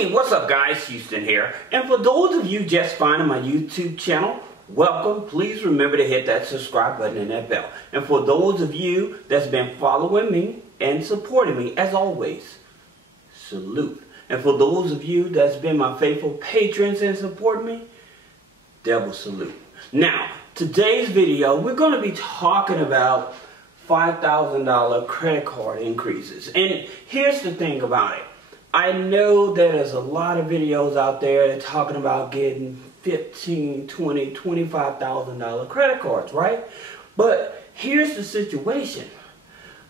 Hey, what's up guys, Houston here. And for those of you just finding my YouTube channel, welcome. Please remember to hit that subscribe button and that bell. And for those of you that's been following me and supporting me, as always, salute. And for those of you that's been my faithful patrons and supporting me, double salute. Now, today's video, we're going to be talking about $5,000 credit card increases. And here's the thing about it. I know that there's a lot of videos out there that talking about getting $15,000, $20,000, $25,000 credit cards, right? But here's the situation.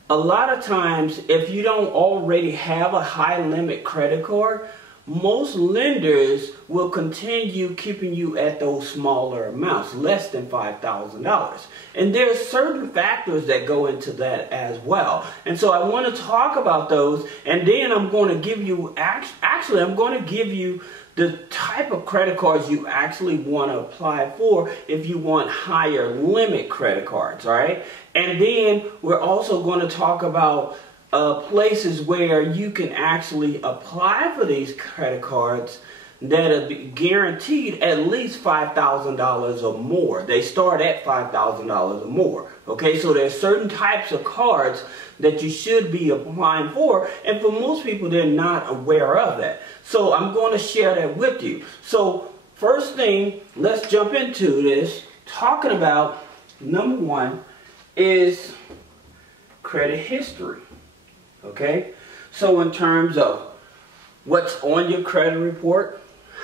A lot of times, if you don't already have a high limit credit card, most lenders will continue keeping you at those smaller amounts, less than $5,000. And there's certain factors that go into that as well. And so I want to talk about those, and then I'm going to give you, actually I'm going to give you the type of credit cards you actually want to apply for if you want higher limit credit cards, all right? And then we're also going to talk about places where you can actually apply for these credit cards that are guaranteed at least $5,000 or more. They start at $5,000 or more. Okay, so there's certain types of cards that you should be applying for, and for most people, they're not aware of that. So I'm going to share that with you. So first thing, let's jump into this, talking about number one is credit history. Okay, so in terms of what's on your credit report,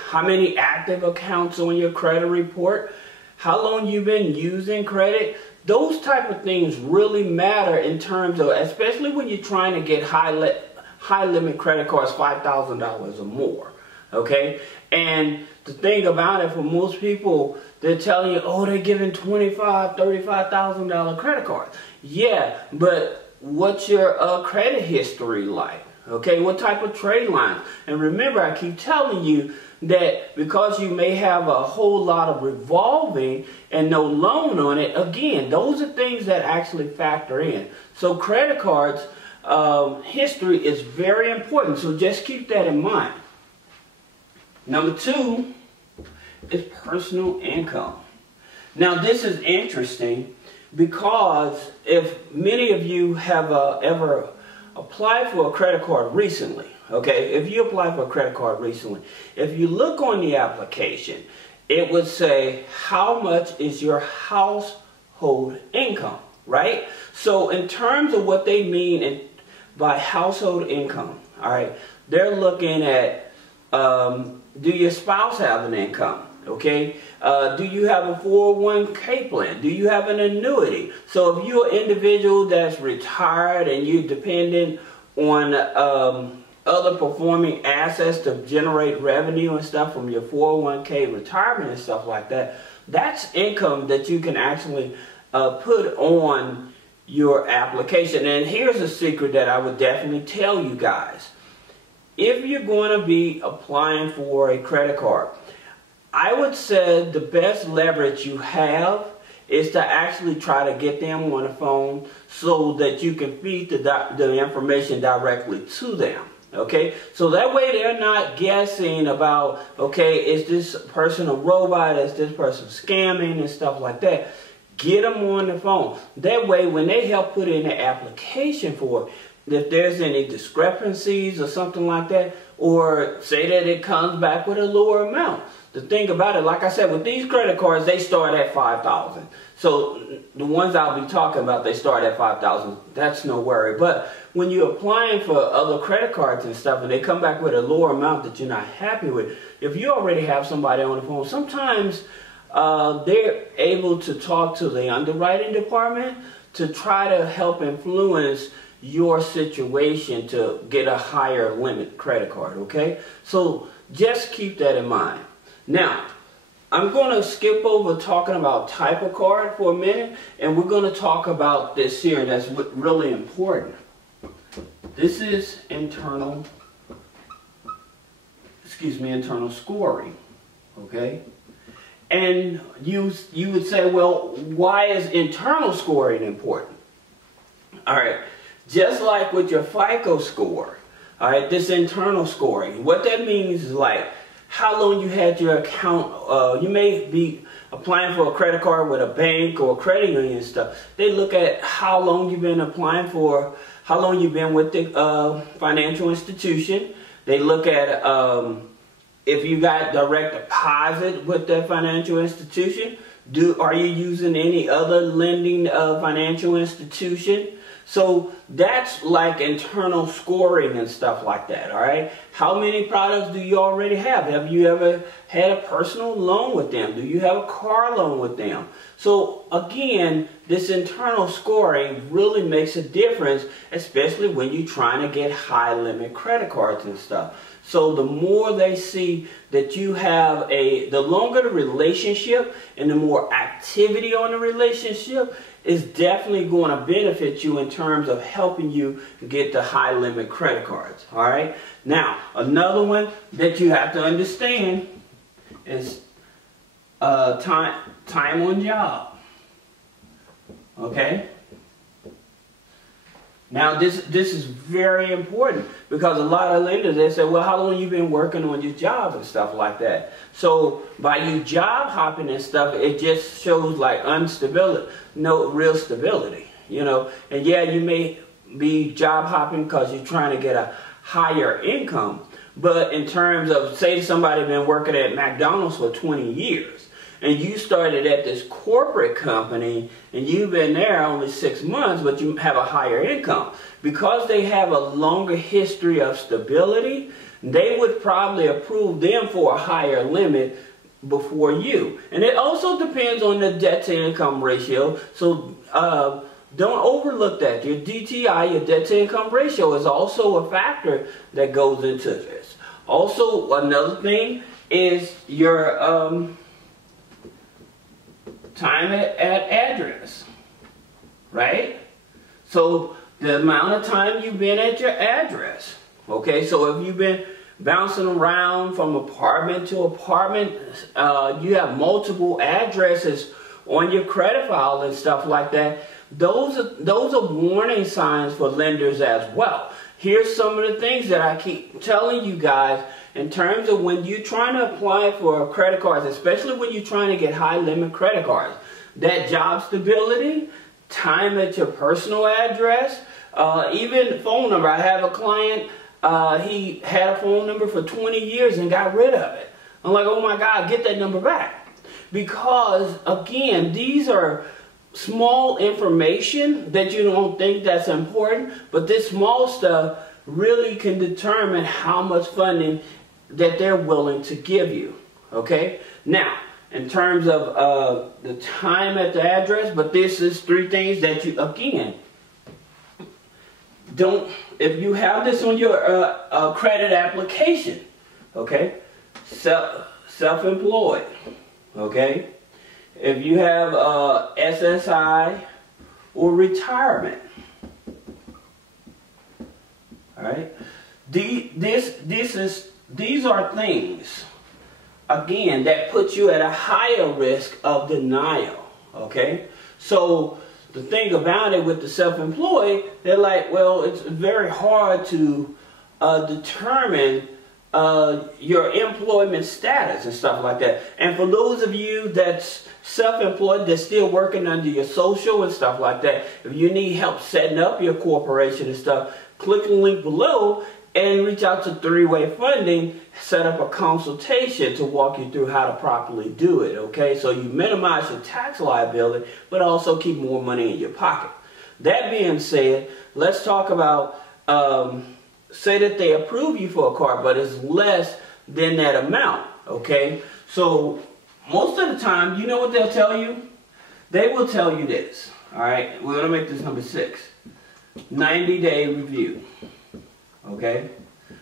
how many active accounts on your credit report, how long you've been using credit, those type of things really matter in terms of, especially when you're trying to get high limit credit cards, $5,000 or more. Okay, and the thing about it, for most people, they're telling you, oh, they're giving $25,000, $35,000 credit cards. Yeah, but what's your credit history like? Okay, what type of trade lines? And remember, I keep telling you that because you may have a whole lot of revolving and no loan on it, again, those are things that actually factor in. So credit cards history is very important, so just keep that in mind. Number two is personal income. Now this is interesting, because if many of you have ever applied for a credit card recently, okay, if you apply for a credit card recently, if you look on the application, it would say, how much is your household income, right? So in terms of what they mean by household income, all right, they're looking at, do your spouse have an income? Okay, do you have a 401k plan? Do you have an annuity? So if you're an individual that's retired and you're dependent on other performing assets to generate revenue and stuff from your 401k retirement and stuff like that, that's income that you can actually put on your application. And here's a secret that I would definitely tell you guys. If you're going to be applying for a credit card, I would say the best leverage you have is to actually try to get them on the phone so that you can feed the information directly to them. Okay, so that way they're not guessing about, okay, is this person a robot, is this person scamming and stuff like that. Get them on the phone. That way when they help put in the application for it, if there's any discrepancies or something like that, or say that it comes back with a lower amount. The thing about it, like I said, with these credit cards, they start at $5,000. So the ones I'll be talking about, they start at $5,000. That's no worry. But when you're applying for other credit cards and stuff, and they come back with a lower amount that you're not happy with, if you already have somebody on the phone, sometimes they're able to talk to the underwriting department to try to help influence your situation to get a higher limit credit card, okay? So just keep that in mind. Now, I'm going to skip over talking about type of card for a minute, and we're going to talk about this here that's really important. This is internal scoring, okay? And you would say, well, why is internal scoring important? All right. Just like with your FICO score, All right, this internal scoring. What that means is like how long you had your account. You may be applying for a credit card with a bank or a credit union and stuff. They look at how long you've been applying for, how long you've been with the financial institution. They look at if you got direct deposit with that financial institution. Are you using any other lending financial institution? So that's like internal scoring and stuff like that, all right? How many products do you already have? Have you ever had a personal loan with them? Do you have a car loan with them? So again, this internal scoring really makes a difference, especially when you're trying to get high limit credit cards and stuff. So the more they see that you have the longer the relationship and the more activity on the relationship is definitely going to benefit you in terms of helping you get the high limit credit cards. All right. Now, another one that you have to understand is time on job. Okay. Now this is very important because a lot of lenders, they say, well, how long you been working on your job and stuff like that. So by you job hopping and stuff, it just shows like instability, no real stability, you know. And yeah, you may be job hopping because you're trying to get a higher income. But in terms of, say somebody been working at McDonald's for 20 years. And you started at this corporate company and you've been there only 6 months, but you have a higher income. Because they have a longer history of stability, they would probably approve them for a higher limit before you. And it also depends on the debt to income ratio. So don't overlook that. Your DTI, your debt to income ratio, is also a factor that goes into this. Also, another thing is your time at address, right? So the amount of time you've been at your address. Okay, so if you've been bouncing around from apartment to apartment, you have multiple addresses on your credit file and stuff like that. Those are warning signs for lenders as well. Here's some of the things that I keep telling you guys in terms of when you're trying to apply for credit cards, especially when you're trying to get high limit credit cards. That job stability, time at your personal address, even phone number. I have a client, he had a phone number for 20 years and got rid of it. I'm like, oh my God, get that number back. Because again, these are small information that you don't think that's important, but this small stuff really can determine how much funding that they're willing to give you. Okay, now in terms of the time at the address, but this is 3 things that you, again, don't, if you have this on your credit application, okay, self-employed, okay, if you have SSI or retirement, all right, these are things, again, that put you at a higher risk of denial, okay? So the thing about it with the self-employed, they're like, well, it's very hard to determine your employment status and stuff like that. And for those of you that's self-employed, that's still working under your social and stuff like that, if you need help setting up your corporation and stuff, click the link below and reach out to 3-Way Funding, set up a consultation to walk you through how to properly do it, okay? So you minimize your tax liability, but also keep more money in your pocket. That being said, let's talk about, say that they approve you for a card, but it's less than that amount, okay? So most of the time, you know what they'll tell you? They will tell you this, all right? We're going to make this number 6. 90-day review. Okay?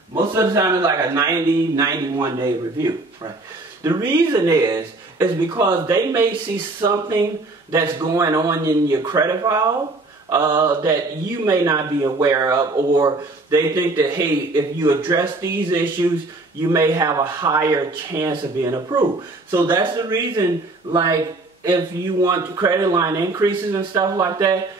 Most of the time it's like a 90, 91-day review, right? The reason is because they may see something that's going on in your credit file that you may not be aware of, or they think that, hey, if you address these issues, you may have a higher chance of being approved. So that's the reason, like, if you want credit line increases and stuff like that,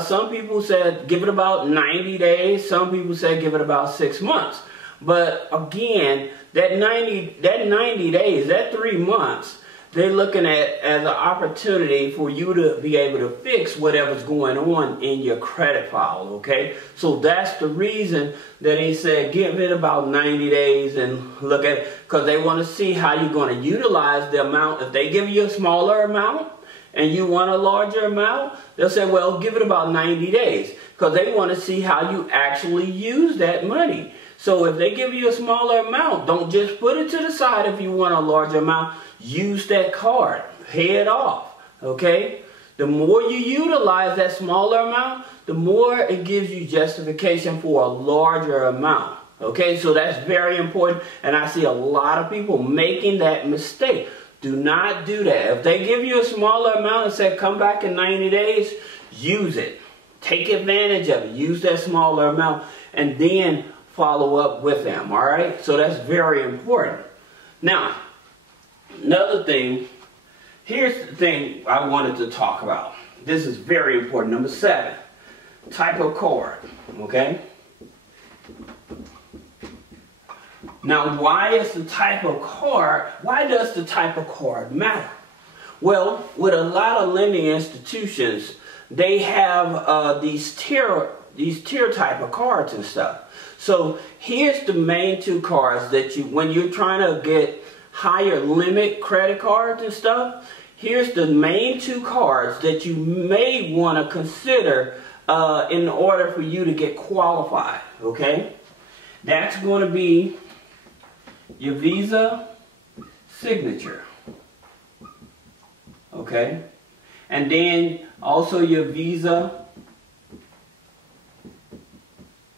Some people said give it about 90 days. Some people said give it about 6 months. But again, that 90 days, that 3 months, they're looking at as an opportunity for you to be able to fix whatever's going on in your credit file, okay? So that's the reason that they said give it about 90 days and look at it, because they want to see how you're going to utilize the amount. If they give you a smaller amount and you want a larger amount, they'll say, well, give it about 90 days, because they want to see how you actually use that money. So if they give you a smaller amount, don't just put it to the side if you want a larger amount. Use that card. Pay it off. Okay? The more you utilize that smaller amount, the more it gives you justification for a larger amount. Okay? So that's very important. And I see a lot of people making that mistake. Do not do that. If they give you a smaller amount and say come back in 90 days, use it. Take advantage of it. Use that smaller amount and then follow up with them, all right? So that's very important. Now, another thing, here's the thing I wanted to talk about. This is very important. Number 7, type of card, okay? Now, why does the type of card matter? Well, with a lot of lending institutions, they have these tier type of cards and stuff. So here's the main 2 cards that when you're trying to get higher limit credit cards and stuff, here's the main 2 cards that you may want to consider in order for you to get qualified, okay? That's going to be your Visa Signature, okay? And then also your Visa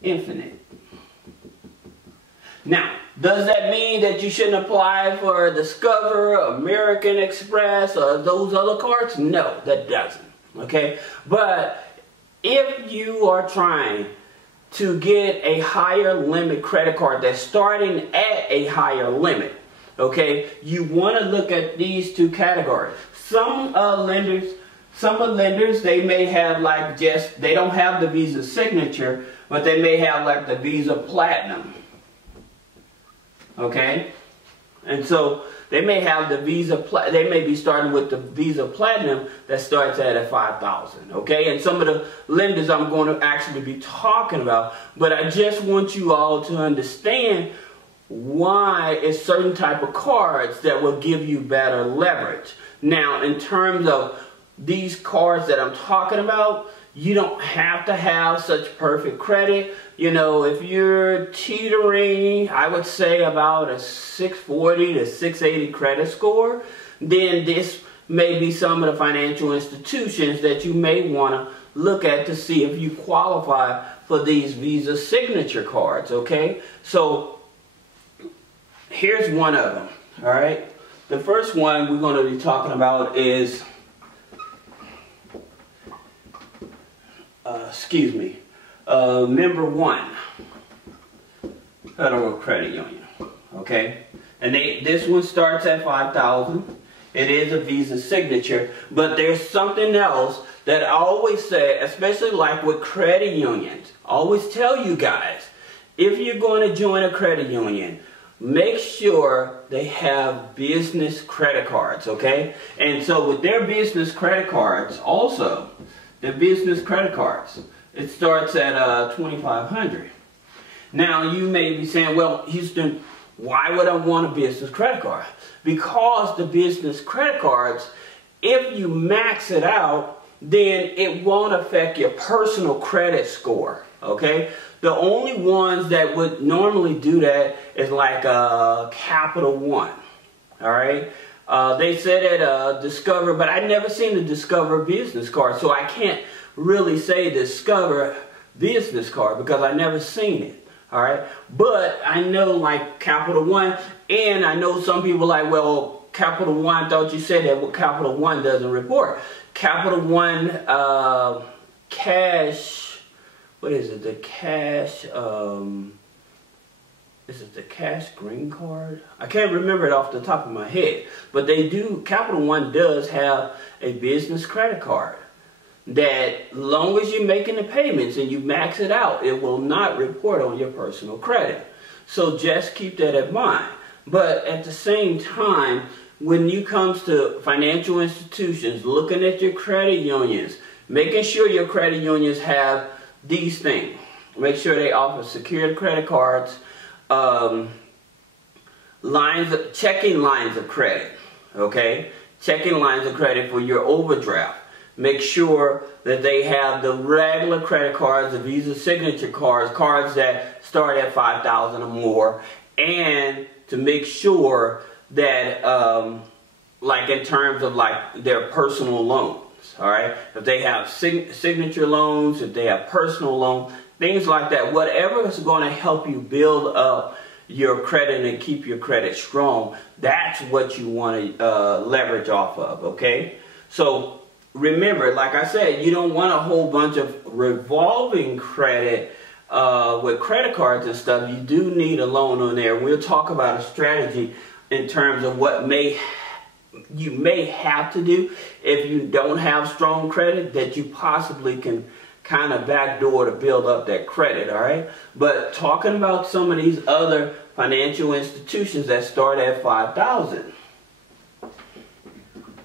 Infinite. Now, does that mean that you shouldn't apply for Discover, American Express, or those other cards? No, that doesn't. Okay? But if you are trying to get a higher limit credit card that's starting at a higher limit, okay, you want to look at these 2 categories. Some lenders, they may have like they don't have the Visa Signature, but they may have like the Visa Platinum. Okay? And so they may have the they may be starting with the Visa Platinum that starts at $5,000. Okay? And some of the lenders I'm going to actually be talking about, but I just want you all to understand why it's certain type of cards that will give you better leverage. Now, in terms of these cards that I'm talking about, you don't have to have such perfect credit. You know, if you're teetering, I would say about a 640 to 680 credit score, then this may be some of the financial institutions that you may want to look at to see if you qualify for these Visa Signature cards, okay? So, here's one of them, all right? The first one we're going to be talking about is Member One Federal Credit Union, okay? And this one starts at $5,000. It is a Visa Signature, but there's something else that I always say, especially like with credit unions. I always tell you guys, if you're going to join a credit union, make sure they have business credit cards, okay? And so with their business credit cards, also, their business credit cards, it starts at $2,500. Now, you may be saying, well, Houston, why would I want a business credit card? Because the business credit cards, if you max it out, then it won't affect your personal credit score, okay? The only ones that would normally do that is like Capital One, all right? They said at Discover, but I never seen the Discover business card, so I can't really say Discover business card because I never seen it, all right? But I know like Capital One, and I know some people like, well, Capital One, I thought you said that, well, Capital One doesn't report. Capital One Cash, what is it, the Cash, is it the Cash Green Card? I can't remember it off the top of my head, but they do, Capital One does have a business credit card. that long as you're making the payments and you max it out, it will not report on your personal credit. So just keep that in mind. But at the same time, when you comes to financial institutions, looking at your credit unions, making sure your credit unions have these things. Make sure they offer secured credit cards, checking lines of credit, okay? Checking lines of credit for your overdraft. Make sure that they have the regular credit cards, the Visa signature cards, cards that start at $5,000 or more, and to make sure that, like in terms of like their personal loans, all right? If they have signature loans, if they have personal loans, things like that, whatever is going to help you build up your credit and keep your credit strong, that's what you want to leverage off of, okay? So remember, like I said, you don't want a whole bunch of revolving credit with credit cards and stuff. You do need a loan on there. We'll talk about a strategy in terms of what you may have to do if you don't have strong credit, that you possibly can kind of backdoor to build up that credit, all right? But talking about some of these other financial institutions that start at $5,000.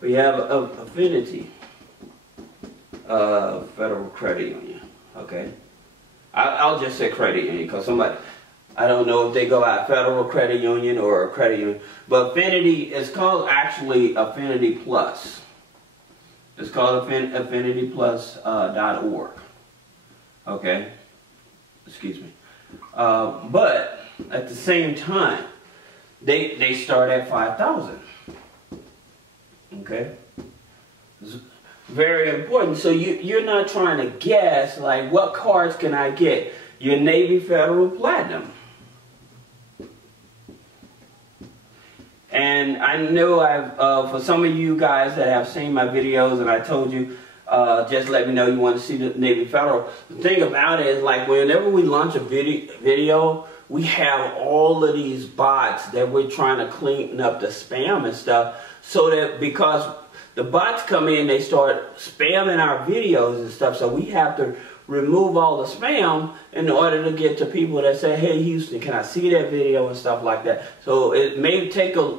We have Affinity Federal Credit Union, okay? I'll just say credit union because somebody, I don't know if they go out Federal Credit Union or Credit Union, but Affinity is called actually Affinity Plus. It's called affinityplus.org. Okay, excuse me. But at the same time, they start at $5,000. Okay, it's very important. So you're not trying to guess like what cards can I get. Your Navy Federal Platinum. And I know for some of you guys that have seen my videos and I told you, just let me know you want to see the Navy Federal. The thing about it is, like, whenever we launch a video, we have all of these bots that we're trying to clean up the spam and stuff, so that because the bots come in, they start spamming our videos and stuff, so we have to remove all the spam in order to get to people that say, hey Houston, can I see that video and stuff like that. So it may take a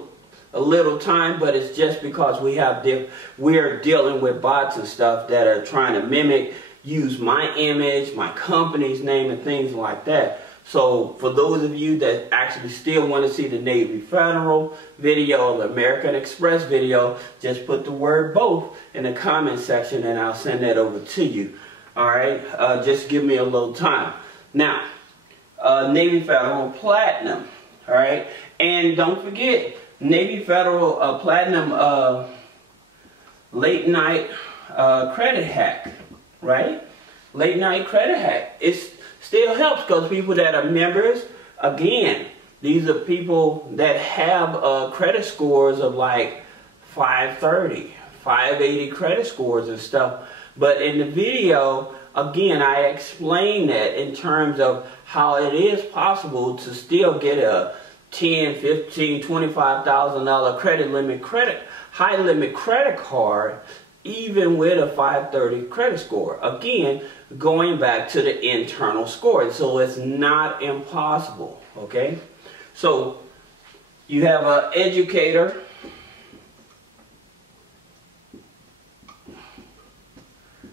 little time, but it's just because we're dealing with bots and stuff that are trying to use my image, my company's name, and things like that. So for those of you that actually still want to see the Navy Federal video, the American Express video, just put the word both in the comment section and I'll send that over to you. Alright, just give me a little time. Now, Navy Federal Platinum, alright, and don't forget, Navy Federal Platinum late night credit hack, right? Late night credit hack. It still helps because people that are members, again, these are people that have credit scores of like 530, 580 credit scores and stuff. But in the video, again, I explain that in terms of how it is possible to still get a $10,000, $15,000, $25,000 high limit credit card, even with a 530 credit score. Again, going back to the internal score. So it's not impossible, okay? So you have an educator,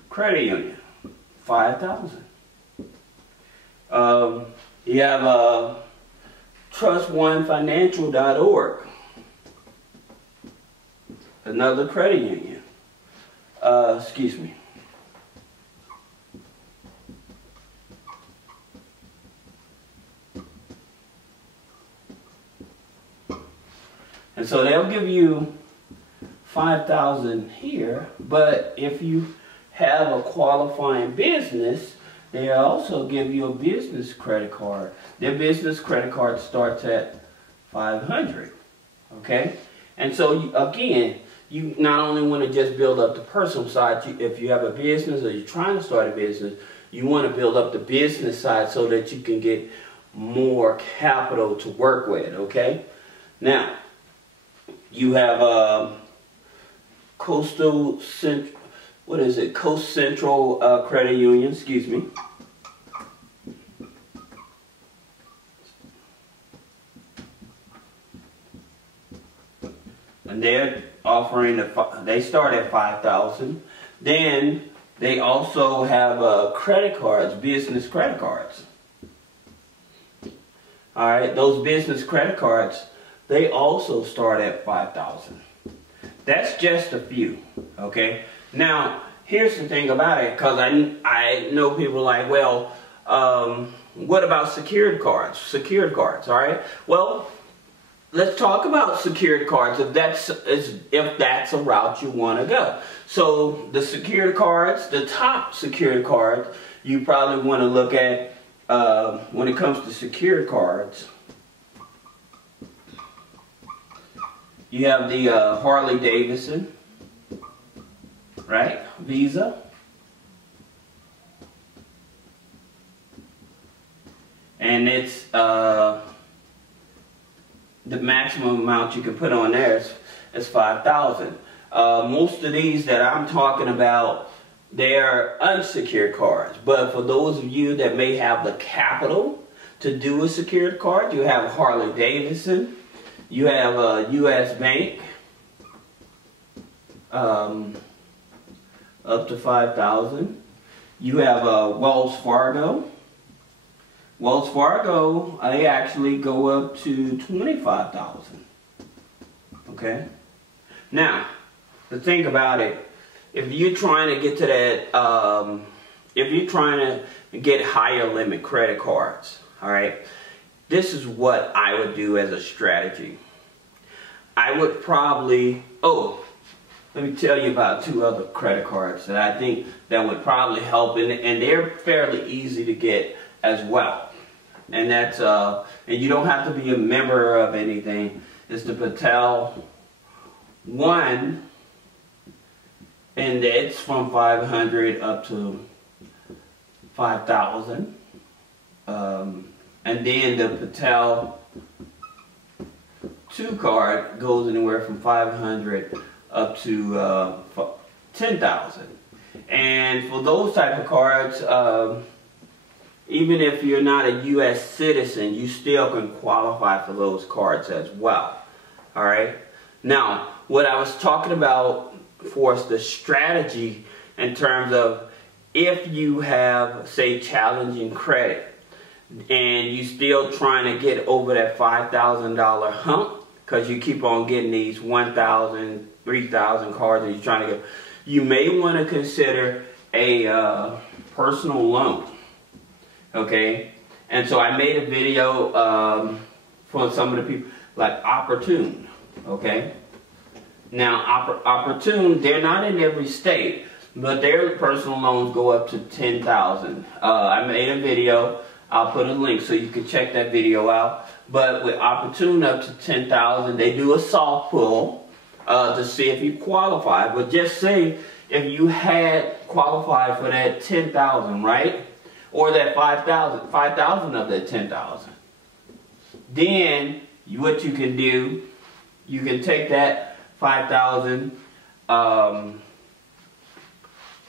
credit union, 5,000. You have a trustonefinancial.org, another credit union. Excuse me. And so they'll give you 5,000 here, but if you have a qualifying business, they also give you a business credit card. Their business credit card starts at 500, okay? And so again, you not only want to just build up the personal side, if you have a business or you're trying to start a business, you want to build up the business side so that you can get more capital to work with, okay? Now, you have Coastal what is it, Coast Central Credit Union, excuse me. And they're offering, they start at $5,000. Then they also have credit cards, business credit cards. All right, those business credit cards, they also start at $5,000. That's just a few, okay? Now, here's the thing about it, because I know people like, well, what about secured cards? Secured cards, all right? Well, let's talk about secured cards if that's a route you want to go. So the secured cards, the top secured cards, you probably want to look at when it comes to secured cards. You have the Harley Davidson, right? Visa. And it's the maximum amount you can put on there is $5,000. Most of these that I'm talking about, they're unsecured cards. But for those of you that may have the capital to do a secured card, you have Harley Davidson, you have a U.S. Bank, up to $5,000. You have Wells Fargo. Wells Fargo, they actually go up to $25,000. Okay? Now, the thing about it, if you're trying to get to that, if you're trying to get higher limit credit cards, all right, this is what I would do as a strategy. I would probably, let me tell you about two other credit cards that I think that would probably help, and they're fairly easy to get as well. And that's, and you don't have to be a member of anything. It's the Patel one, and it's from $500 up to $5,000. And then the Patel 2 card goes anywhere from $500 up to $10,000. And for those type of cards, even if you're not a U.S. citizen, you still can qualify for those cards as well. All right. Now, what I was talking about for the strategy in terms of if you have, say, challenging credit and you still trying to get over that $5,000 hump because you keep on getting these 1,000, 3,000 cards and you're trying to get, you may want to consider a personal loan. Okay, and so I made a video for some of the people like Opportune. Okay, now Opportune, they're not in every state, but their personal loans go up to $10,000. I made a video. I'll put a link so you can check that video out. But with Opportune up to $10,000, they do a soft pull to see if you qualify. But just say if you had qualified for that $10,000, right? Or that $5,000 of that $10,000. Then what you can do, you can take that $5,000.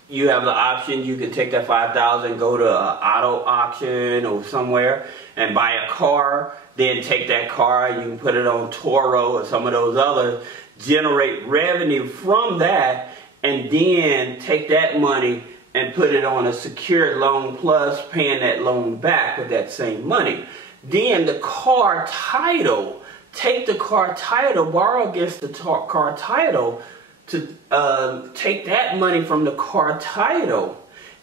You have the option. You can take that $5,000, go to an auto auction or somewhere, and buy a car. Then take that car. You can put it on Toro or some of those others. Generate revenue from that, and then take that money and put it on a secured loan plus paying that loan back with that same money. Then the car title, take the car title, borrow against the car title to take that money from the car title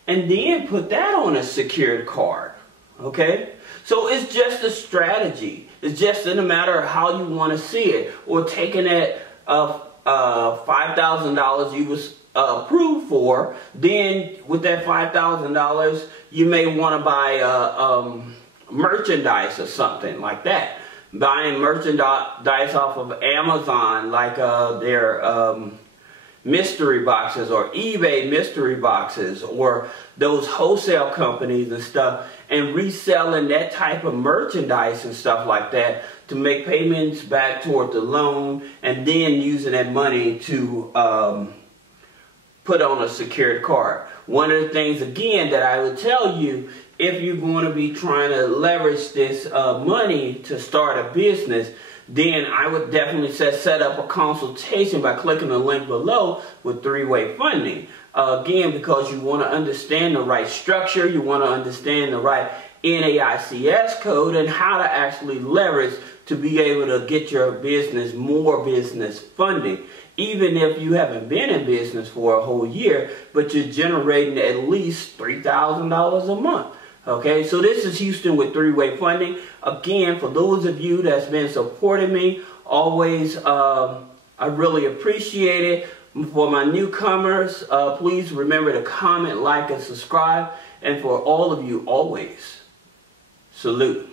and then put that on a secured card. Okay? So it's just a strategy. It's just in a matter of how you want to see it. Or taking that $5,000 you was approved for, then with that $5,000 you may want to buy merchandise or something like that. Buying merchandise off of Amazon, like their mystery boxes or eBay mystery boxes or those wholesale companies and stuff, and reselling that type of merchandise and stuff like that to make payments back toward the loan, and then using that money to put on a secured card. One of the things, again, that I would tell you, if you're going to be trying to leverage this money to start a business, then I would definitely set up a consultation by clicking the link below with three-way funding. Again, because you want to understand the right structure, you want to understand the right NAICS code, and how to actually leverage to be able to get your business more business funding. Even if you haven't been in business for a whole year, but you're generating at least $3,000 a month. Okay, so this is Houston with three-way funding. Again, for those of you that's been supporting me, always, I really appreciate it. For my newcomers, please remember to comment, like, and subscribe. And for all of you, always, salute.